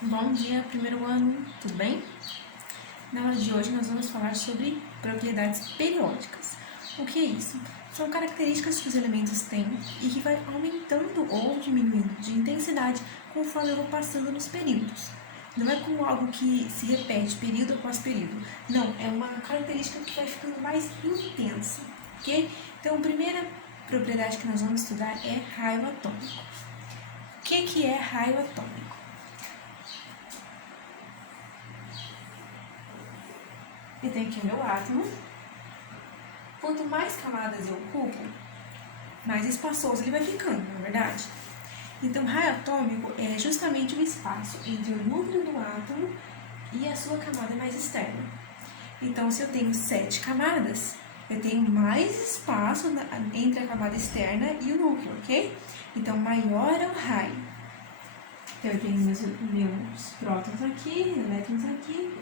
Bom dia, primeiro ano, tudo bem? Na aula de hoje nós vamos falar sobre propriedades periódicas. O que é isso? São características que os elementos têm e que vai aumentando ou diminuindo de intensidade conforme eu vou passando nos períodos. Não é como algo que se repete período após período. Não, é uma característica que vai ficando mais intensa, ok? Então, a primeira propriedade que nós vamos estudar é raio atômico. O que é raio atômico? Eu tenho aqui o meu átomo. Quanto mais camadas eu ocupo, mais espaçoso ele vai ficando, não é verdade? Então, raio atômico é justamente o espaço entre o núcleo do átomo e a sua camada mais externa. Então, se eu tenho 7 camadas, eu tenho mais espaço entre a camada externa e o núcleo, ok? Então, maior é o raio. Então, eu tenho meus prótons aqui, elétrons aqui.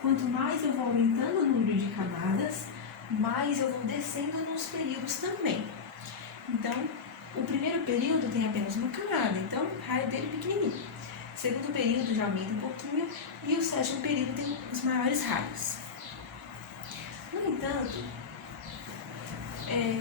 Quanto mais eu vou aumentando o número de camadas, mais eu vou descendo nos períodos também. Então, o primeiro período tem apenas uma camada, então o raio dele é pequenininho. O segundo período já aumenta um pouquinho e o sétimo período tem os maiores raios. No entanto,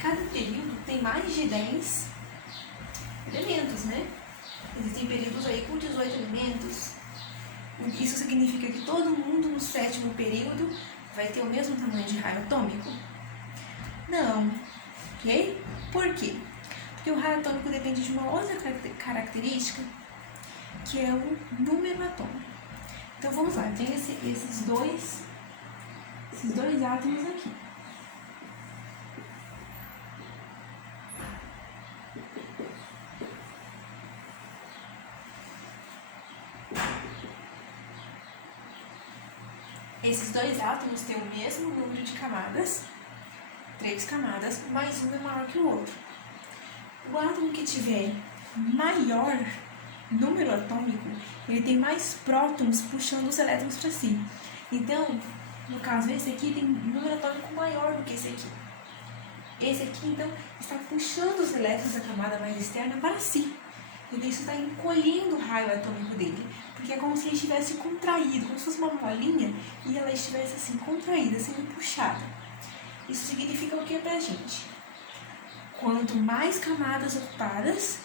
cada período tem mais de 10 elementos, né? Existem períodos aí com 18 elementos. Isso significa que todo mundo no sétimo período vai ter o mesmo tamanho de raio atômico? Não, ok? Por quê? Porque o raio atômico depende de uma outra característica, que é o número atômico. Então vamos lá, eu tenho esses dois átomos aqui. Esses dois átomos têm o mesmo número de camadas, 3 camadas, mas um é maior que o outro. O átomo que tiver maior número atômico, ele tem mais prótons puxando os elétrons para si. Então, no caso, esse aqui tem um número atômico maior do que esse aqui. Esse aqui, então, está puxando os elétrons da camada mais externa para si. E isso está encolhendo o raio atômico dele, porque é como se ele estivesse contraído, como se fosse uma bolinha e ela estivesse assim contraída, sendo puxada. Isso significa o que pra gente? Quanto mais camadas ocupadas,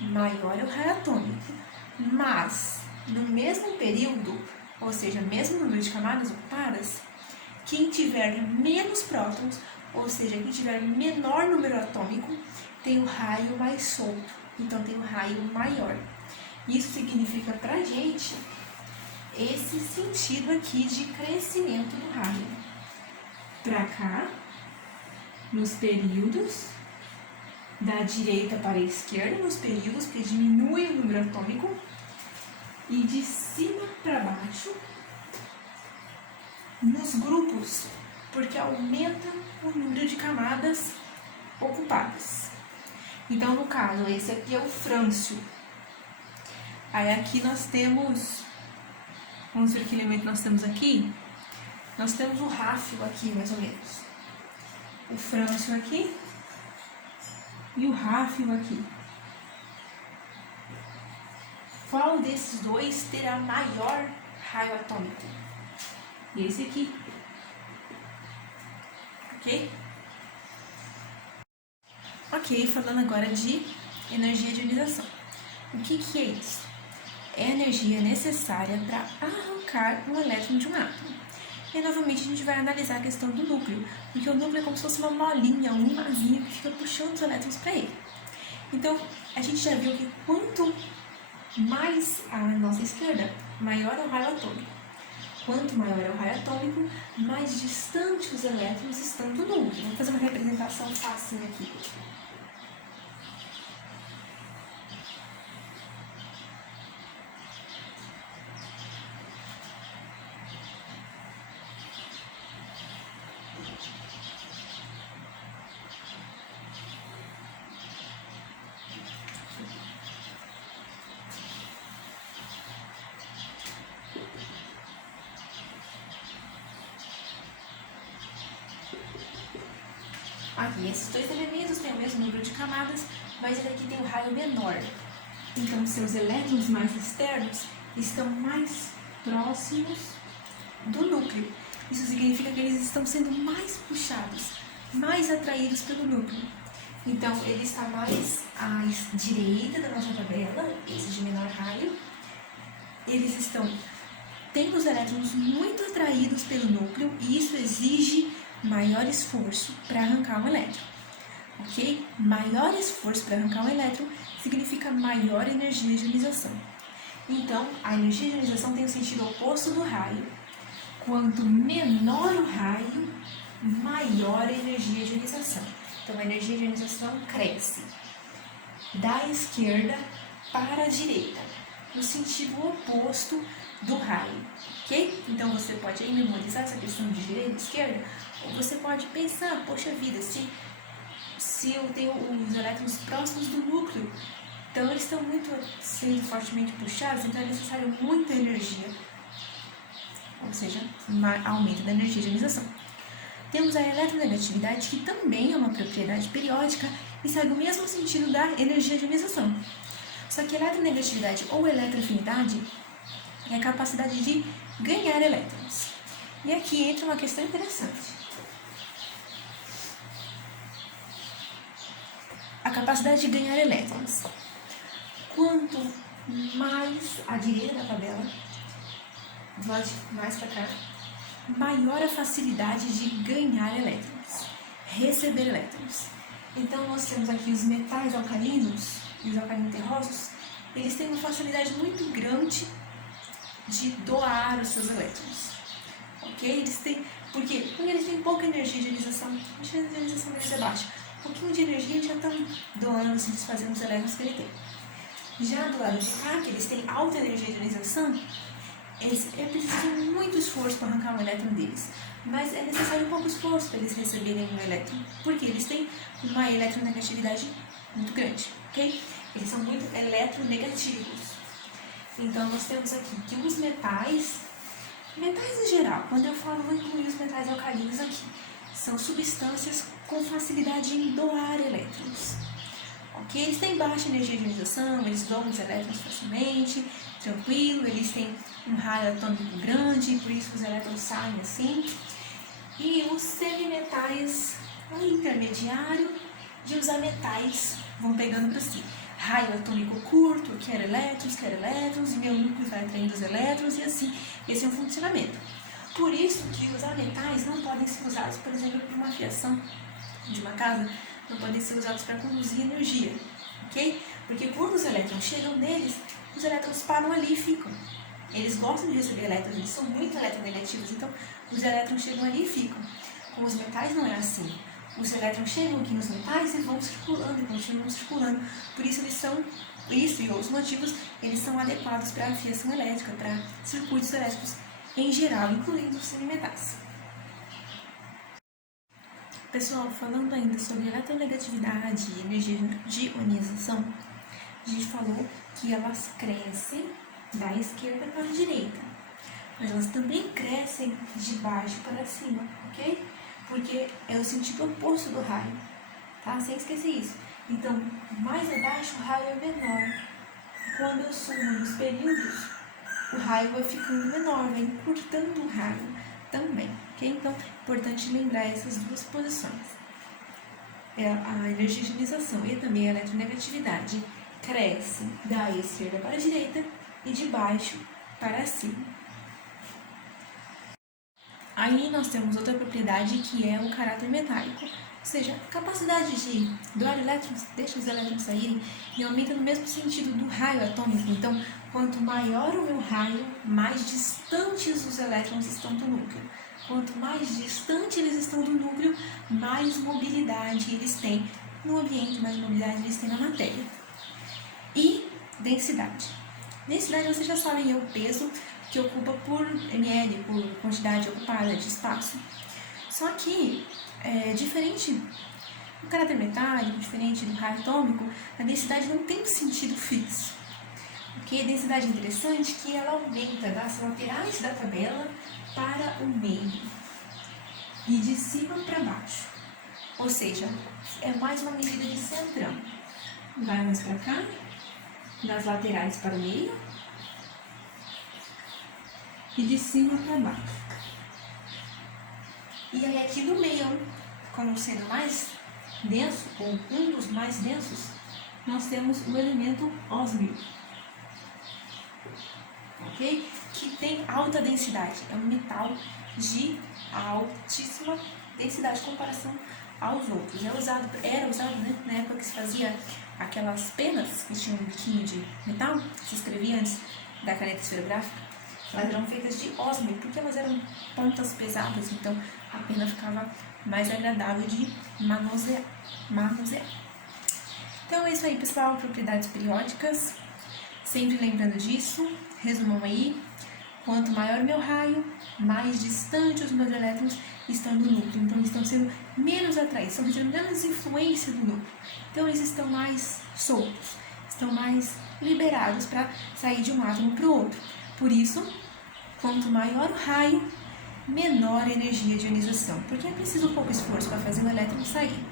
maior é o raio atômico. Mas, no mesmo período, ou seja, mesmo número de camadas ocupadas, quem tiver menos prótons, ou seja, quem tiver menor número atômico, tem o raio mais solto. Então, tem um raio maior. Isso significa pra gente esse sentido aqui de crescimento do raio. Pra cá, nos períodos, da direita para a esquerda, nos períodos, que diminui o número atômico, e de cima para baixo, nos grupos, porque aumenta o número de camadas ocupadas. Então, no caso, esse aqui é o frâncio. Aí aqui nós temos, vamos ver que elemento nós temos aqui. Nós temos o ráfio aqui, mais ou menos. O frâncio aqui e o ráfio aqui. Qual desses dois terá maior raio atômico? Esse aqui. Ok? Ok, falando agora de energia de ionização. O que é isso? É a energia necessária para arrancar um elétron de um átomo. E novamente a gente vai analisar a questão do núcleo, porque o núcleo é como se fosse uma molinha, um imazinho que fica puxando os elétrons para ele. Então, a gente já viu que quanto mais à nossa esquerda, maior é o raio atômico. Quanto maior é o raio atômico, mais distante os elétrons estão do núcleo. Vamos fazer uma representação fácil aqui. Aqui, esses dois elementos têm o mesmo número de camadas, mas ele aqui tem um raio menor. Então, seus elétrons mais externos estão mais próximos do núcleo. Isso significa que eles estão sendo mais puxados, mais atraídos pelo núcleo. Então, ele está mais à direita da nossa tabela, esse de menor raio. Eles estão tendo os elétrons muito atraídos pelo núcleo e isso exige maior esforço para arrancar um elétron. Ok? Maior esforço para arrancar um elétron significa maior energia de ionização. Então, a energia de ionização tem o sentido oposto do raio. Quanto menor o raio, maior a energia de ionização. Então, a energia de ionização cresce da esquerda para a direita, no sentido oposto do raio, ok? Então, você pode aí memorizar essa questão de direita e esquerda, ou você pode pensar, poxa vida, se eu tenho os elétrons próximos do núcleo, então eles estão sendo fortemente puxados, então é necessário muita energia, ou seja, aumento da energia de ionização. Temos a eletronegatividade, que também é uma propriedade periódica e segue o mesmo sentido da energia de ionização. Só que a eletronegatividade ou eletroafinidade é a capacidade de ganhar elétrons. E aqui entra uma questão interessante. A capacidade de ganhar elétrons. Quanto mais à direita da tabela, do lado mais para cá, maior a facilidade de ganhar elétrons, receber elétrons. Então, nós temos aqui os metais alcalinos e os alcalinos terrosos, eles têm uma facilidade muito grande de doar os seus elétrons. Ok? Porque eles têm pouca energia de ionização, a energia de ionização deles é baixa. Um pouquinho de energia eles já estão doando, se desfazendo os elétrons que ele tem. Já do lado de cá, que eles têm alta energia de ionização, eles precisam muito esforço para arrancar um elétron deles, mas é necessário pouco esforço para eles receberem um elétron, porque eles têm uma eletronegatividade muito grande, ok? Eles são muito eletronegativos. Então, nós temos aqui que os metais em geral, quando eu falo, vou incluir os metais alcalinos aqui, são substâncias com facilidade em doar elétrons. Ok? Eles têm baixa energia de ionização, eles doam os elétrons facilmente, tranquilo, eles têm um raio atômico grande, por isso que os elétrons saem assim. E os semimetais, o intermediário, e os ametais vão pegando para si. Raio atômico curto, quero elétrons, e meu núcleo vai atraindo os elétrons, e assim, esse é o funcionamento. Por isso que os ametais não podem ser usados, por exemplo, para uma fiação de uma casa, não podem ser usados para conduzir energia, ok? Porque quando os elétrons chegam neles, os elétrons param ali e ficam. Eles gostam de receber elétrons, eles são muito eletronegativos, então os elétrons chegam ali e ficam. Com os metais não é assim. Os elétrons chegam aqui nos metais e vão circulando, e continuam circulando. Por isso eles são, isso e outros motivos, eles são adequados para a fiação elétrica, para circuitos elétricos em geral, incluindo os semimetais. Pessoal, falando ainda sobre eletronegatividade e energia de ionização, a gente falou que elas crescem da esquerda para a direita, mas elas também crescem de baixo para cima, ok? Porque é o sentido oposto do raio, tá? Sem esquecer isso. Então, mais abaixo o raio é menor. Quando eu sumo nos períodos, o raio vai ficando menor, vai encurtando o raio também, ok? Então, é importante lembrar essas duas posições. A energia de ionização e também a eletronegatividade cresce da esquerda para a direita e de baixo para cima. Aí nós temos outra propriedade que é o caráter metálico, ou seja, a capacidade de doar elétrons, deixa os elétrons saírem e aumenta no mesmo sentido do raio atômico. Então, quanto maior o meu raio, mais distantes os elétrons estão do núcleo. Quanto mais distante eles estão do núcleo, mais mobilidade eles têm no ambiente, mais mobilidade eles têm na matéria. E densidade. Densidade, vocês já sabem, é o peso que ocupa por ml, por quantidade ocupada de espaço. Só que, diferente do caráter metálico, diferente do raio atômico, a densidade não tem um sentido fixo. Porque a densidade é interessante que ela aumenta das laterais da tabela para o meio e de cima para baixo. Ou seja, é mais uma medida de centrão. Vai mais para cá, das laterais para o meio e de cima para baixo. E aí aqui no meio, como sendo mais denso, ou um dos mais densos, Nós temos o elemento ósmio, ok? Que tem alta densidade. É um metal de altíssima densidade em comparação aos outros. Era usado, né, na época que se fazia aquelas penas que tinham um biquinho de metal, que se escrevia antes da caneta esferográfica. Elas eram feitas de ósmio, porque elas eram pontas pesadas, então a pena ficava mais agradável de manusear. Então é isso aí, pessoal, propriedades periódicas. Sempre lembrando disso, resumam aí. Quanto maior o meu raio, mais distante os meus elétrons estão do núcleo. Então, eles estão sendo menos atraídos, estão recebendo menos influência do núcleo. Então, eles estão mais soltos, estão mais liberados para sair de um átomo para o outro. Por isso, quanto maior o raio, menor a energia de ionização, porque é preciso pouco esforço para fazer o elétron sair,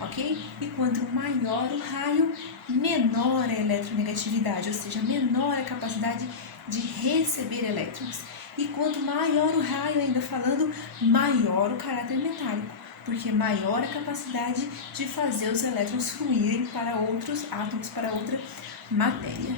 ok? E quanto maior o raio, menor a eletronegatividade, ou seja, menor a capacidade de receber elétrons. E quanto maior o raio, ainda falando, maior o caráter metálico, porque maior a capacidade de fazer os elétrons fluírem para outros átomos, para outra matéria.